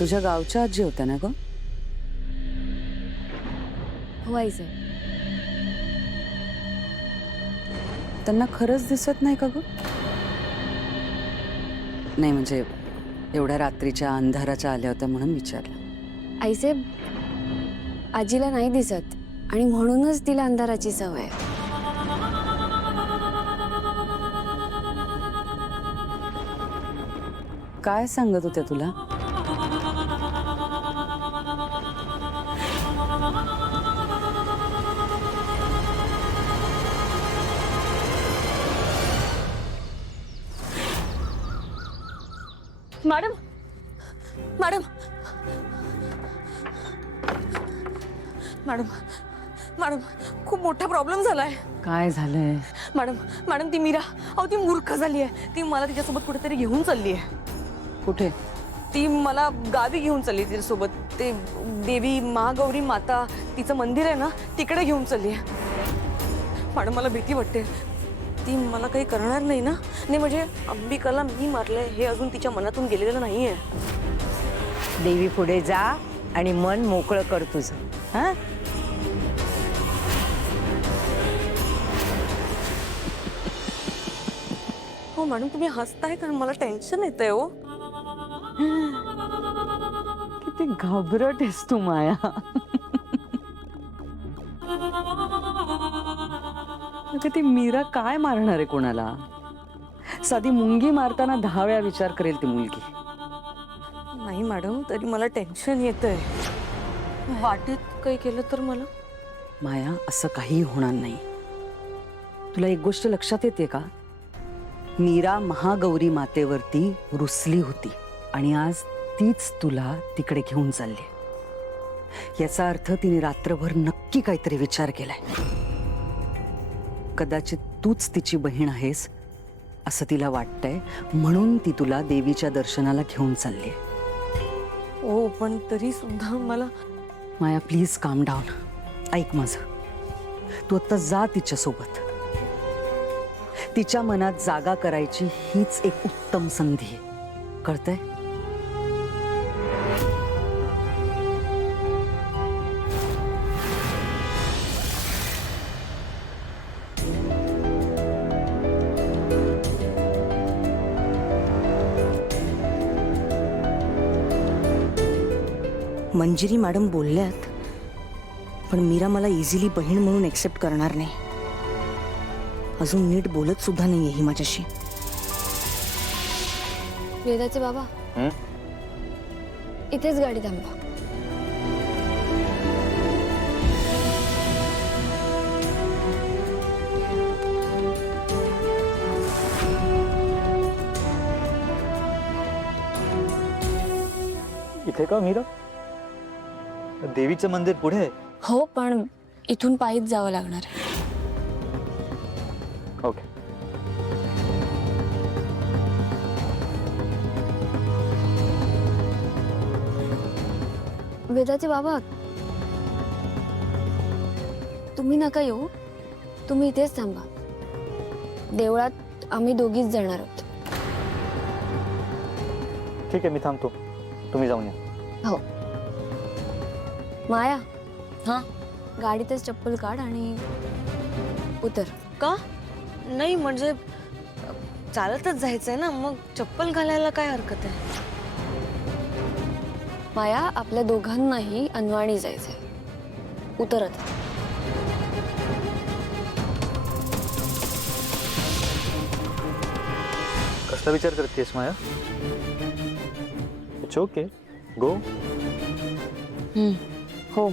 तुझ्या गावच्या आजी होत्या ना ग? हो आईचे. त्यांना खरंच दिसत नाही का ग? नाही म्हणजे एवढ्या रात्रीच्या अंधाराच्या आल्या होत्या म्हणून विचारलं. आईचे आजीला नाही दिसत आणि म्हणूनच तिला अंधाराची सवय आहे. काय सांगत होत्या तुला? मॅडम मॅडम मॅडम मॅडम खूप मोठा प्रॉब्लेम झालाय. काय झालंय? मॅडम मॅडम ती मीरा अहो ती मूर्ख झाली आहे. ती मला तिच्यासोबत कुठेतरी घेऊन चालली आहे. कुठे? ती मला गावी घेऊन चालली तिच्यासोबत. ते देवी महागौरी माता तिचं मंदिर आहे ना तिकडे घेऊन चालली आहे. मॅडम मला भीती वाटते. ती मला काही करणार नाही ना? नाही म्हणजे अंबिकाला मी मारलंय हे अजून तिच्या मनातून गेलेलं नाहीये. देवी पुढे जा आणि मन मोकळं कर तुझं. हां, हो मॅडम तुम्ही हसताय कारण मला टेन्शन येतंय हो. किती घाबरट आहेस तू माया. अगं ती मीरा काय मारणार आहे कोणाला? साधी मुंगी मारताना 10 वेळा विचार करेल ती मुलगी. नाही मॅडम तरी मला टेन्शन येतंय. वाटेत काही केलं तर मला? माया असं काही होणार नाही. तुला एक गोष्ट लक्षात येते का? मीरा महागौरी मातेवरती रुसली होती आणि आज तीच तुला तिकडे घेऊन चालली. याचा अर्थ तिने रात्रभर नक्की काहीतरी विचार केलाय. कदाचित तूच तिची बहीण आहेस असं तिला वाटतंय म्हणून ती तुला देवीच्या दर्शनाला घेऊन चालली. हो पण तरी सुद्धा मला. माया प्लीज काम डाऊन. ऐक माझं. तू आता जा तिच्यासोबत. तिच्या मनात जागा करायची हीच एक उत्तम संधी आहे. कळतंय? मंजिरी मॅडम बोलल्यात पण मीरा मला इझिली बहीण म्हणून एक्सेप्ट करणार नाही. अजून नीट बोलत सुद्धा नाहीये ही माझ्याशी. वेदाचे बाबा इथेच गाडी थांबवा. इथे का मीरा? देवीचं मंदिर पुढे आहे. हो पण इथून पायीच जावं लागणार आहे. ओके. वेदाचे बाबा तुम्ही नका येऊ. तुम्ही इथेच थांबा. देवळात आम्ही दोघीच जाणार आहोत. ठीक आहे मी थांबतो. तुम्ही जाऊन या. हो. माया हा गाडीतच चप्पल काढ आणि उतर. का? नाही म्हणजे चालतच जायचंय ना मग चप्पल घालायला काय हरकत आहे? माया आपल्या दोघांनाही अनवाणी जायचंय. उतर आता. कसला विचार करतेस माया? It's okay. गो. हो.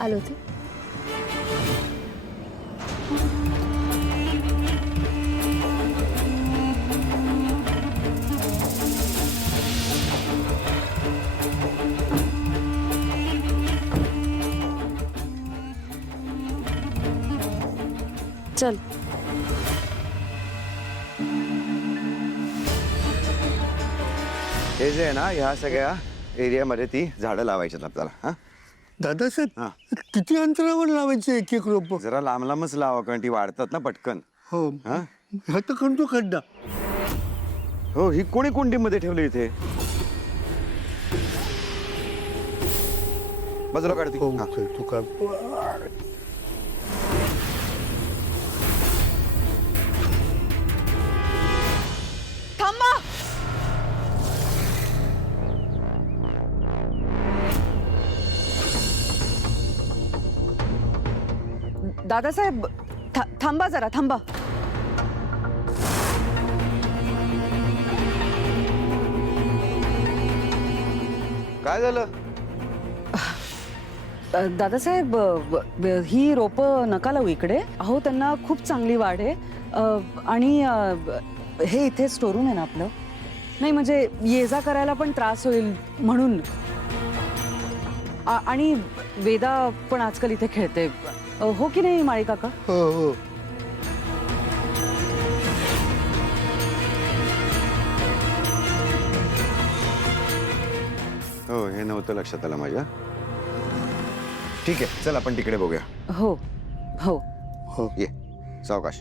आलो ते. चल. हे जे आहे ना ह्या सगळ्या एरियामध्ये ती झाडं लावायची आपल्याला. हा दादासाहेब किती अंतरावर लावायचे एक एक रोप? जरा लांब लांबच लावा कारण ती वाढतात ना पटकन. हो हा ह्याचं करतो खड्डा. हो, ही कोणी कुंडीमध्ये ठेवली इथे? बाजूला काढते. हो हा. तू काय थांबा. दादासाहेब थांबा जरा थांबा. काय झालं? दादासाहेब ही रोपं नका लावू इकडे. अहो त्यांना खूप चांगली वाढ आहे. आणि हे इथे स्टोरूम आहे ना आपलं. नाही म्हणजे ये जा करायला पण त्रास होईल म्हणून. आणि वेदा पण आजकाल इथे खेळते. हो की नाही माळी काका? हो हो हो, हे नव्हतं लक्षात आलं माझ्या. ठीक आहे, चल आपण तिकडे बघूया. हो हो हो. ये, सावकाश.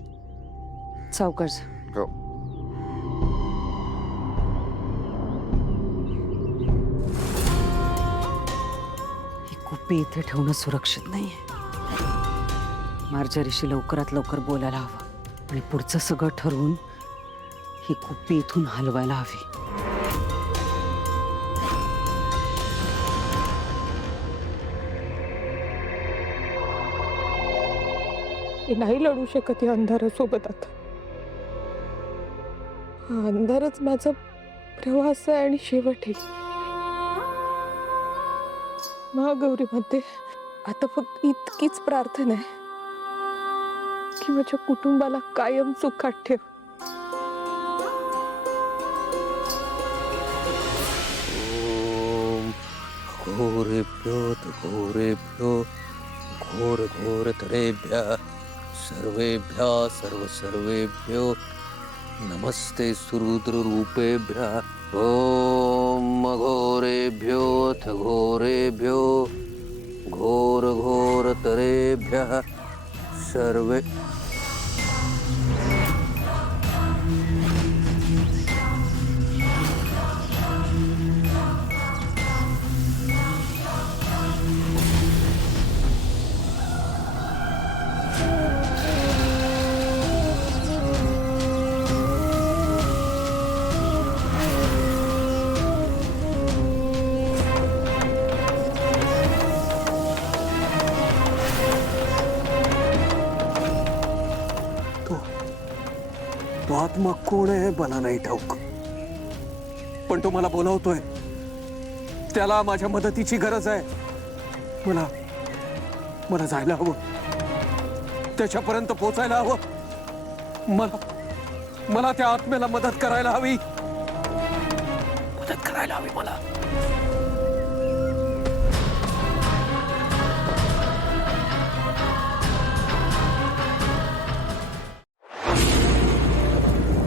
सावकाश. हो. ही कुप्पी इथे ठेवणं सुरक्षित नाहीये. मार्जरीशी लवकरात लवकर बोलायला हवं आणि पुढचं सगळं ठरवून ही कुप्पी इथून हलवायला हवी. मी नाही लढू शकत या अंधारासोबत आता. हा अंधारच माझा प्रवास आहे आणि शेवट आहे. महागौरीमध्ये आता फक्त इतकीच प्रार्थना आहे की माझ्या कुटुंबाला कायम सुखात ठेव. घोरेभ्यो घोरेभ्यो घोर घोरतरेभ्यः सर्वेभ्यः सर्वेभ्यो नमस्ते सुरुद्ररूपेभ्यः. ॐ घोरेभ्योऽथ घोरेभ्यो घोर घोरतरेभ्यः सर्वे. तो आत्मा कोण आहे मला नाही ठाऊक, पण तो मला बोलावतोय. त्याला माझ्या मदतीची गरज आहे. मला मला जायला हवं, त्याच्यापर्यंत पोचायला हवं. मला त्या आत्म्याला मदत करायला हवी. मदत करायला हवी मला.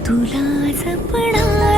तुला जपणार